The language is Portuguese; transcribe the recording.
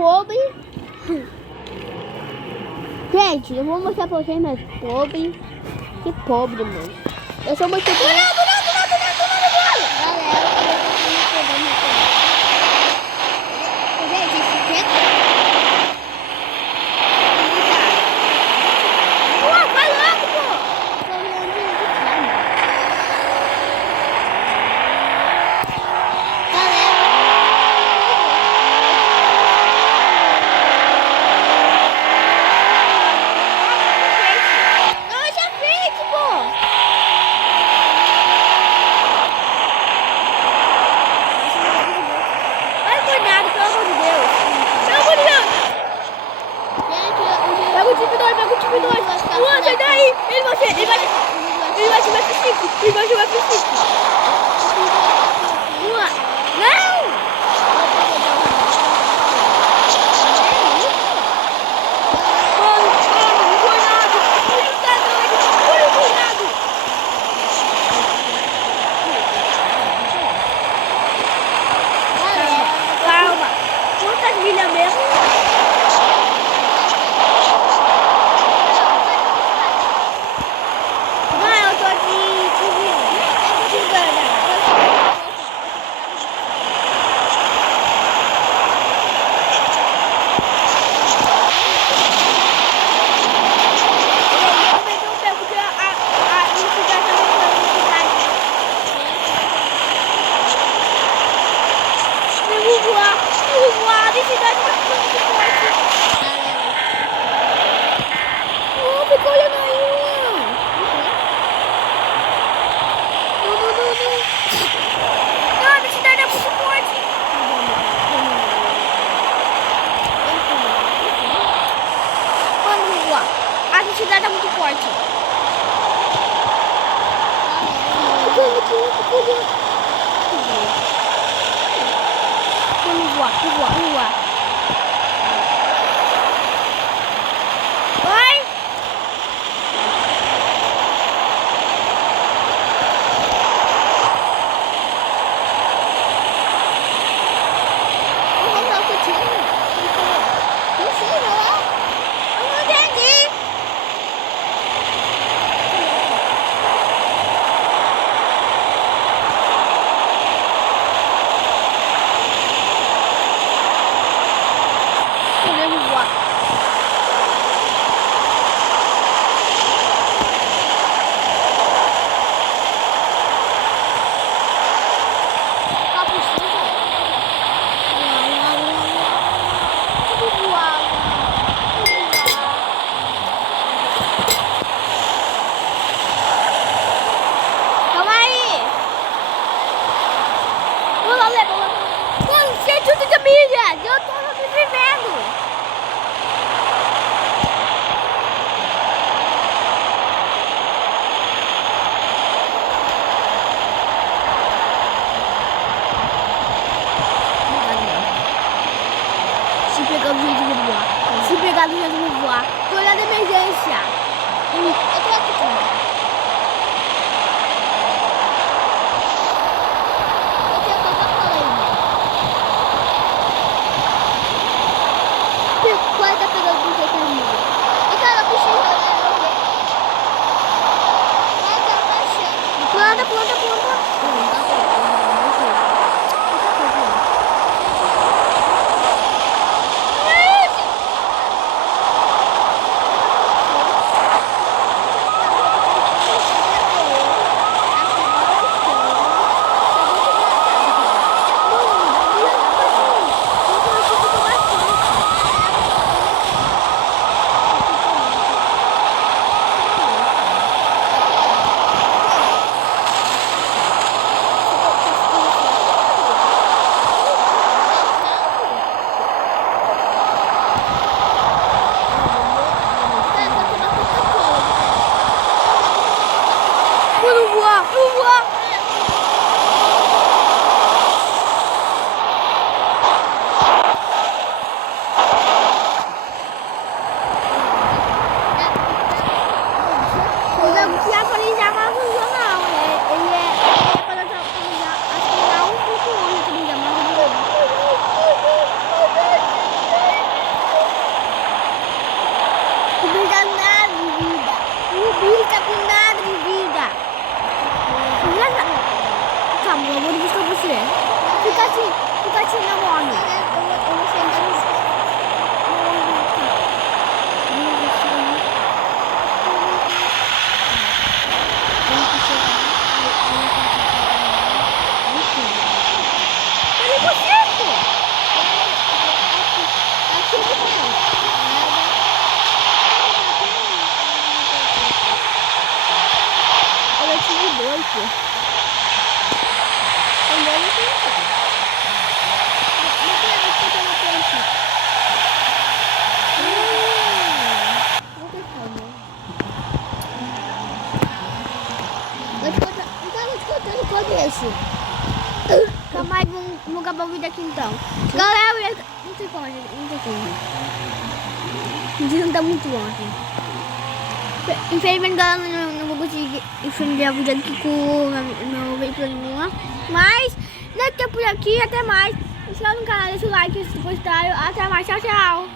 pobre. Gente, eu vou mostrar pra vocês, mas pobre. Que pobre, mano. Eu sou muito pobre. Galera, gente, esse aqui vai logo, pô! Não, já fez, pô! Vai, cuidado, pelo amor de Deus! Pelo amor de Deus! Pega o time 2, pega o time 2! Luan, sai daí! Ele vai jogar pro 5! Ele vai jogar pro 5! Luan! Não! Calma! Quantas milhas mesmo? Não, eu tô de engana. Eu vou voar, a densidade vai ficando muito forte. Oh, ficou olhando aí, Luan. Não, a densidade é muito forte. Vamos voar. A densidade é muito forte. Vamos voar. Vai! Eu não entendi. Podemos voar. Tá possível? Vamos voar. Calma aí. Vamos lá, Lego. Mano, cheio de milhas. Eu tô sobrevivendo. Se pegar do jeito de voar. Se pegar do jeito de voar. Tô olhando a emergência. Eu tô aqui. Eu tenho Coca-Cola aí. Qual tá pegando do jeito de voar? E cara, precisa. Planta. calma, eu vou buscar você. Fica assim na morne. Eu vou sentar no chão. Calma aí, vamos acabar o vídeo aqui então. Galera, não tem como, não tem como. O vídeo não tá muito longe. Infelizmente, galera, não vou conseguir finalizar o vídeo aqui com o meu veículo nenhuma. Mas, daqui por aqui, até mais. Se inscreva no canal, deixa o like se gostaram. Até mais, tchau, tchau.